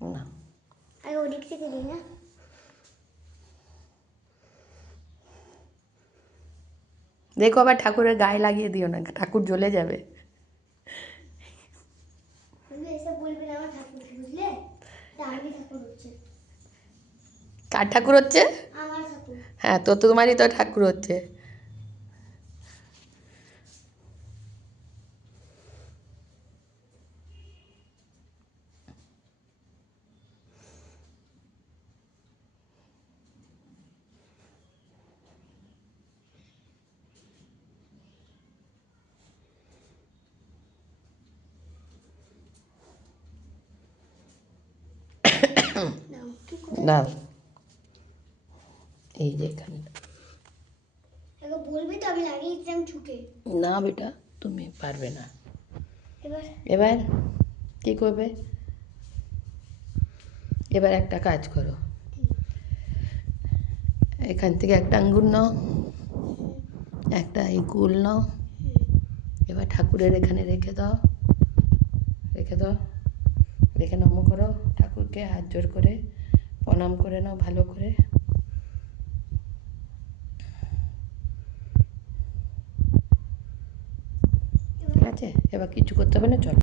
না, আগে ওদিক থেকে দিই না। দেখো আবার ঠাকুরের গায়ে লাগিয়ে দিও না, ঠাকুর জ্বলে যাবে। এসে বলবে না আমার ঠাকুর, বুঝলে? আমি ঠাকুর হচ্ছে। কার ঠাকুর হচ্ছে? আমার ঠাকুর। হ্যাঁ, তো তোমারই তো ঠাকুর হচ্ছে। না, এই যে এখানে। বলবি তো আমি লাগিয়ে দিতাম ঝুঁকে। না বেটা, তুমি পারবে না। এবার এবার কি করবে? এবার একটা কাজ করো, এখান থেকে একটা আঙ্গুর নাও, একটা এই কুল নাও, এবার ঠাকুরের এখানে রেখে দাও, রেখে দাও, রেখে নম করো ঠাকুরকে, হাত জোর করে প্রণাম করে নাও ভালো করে। ঠিক আছে, এবার কিছু করতে হবে না, চলো।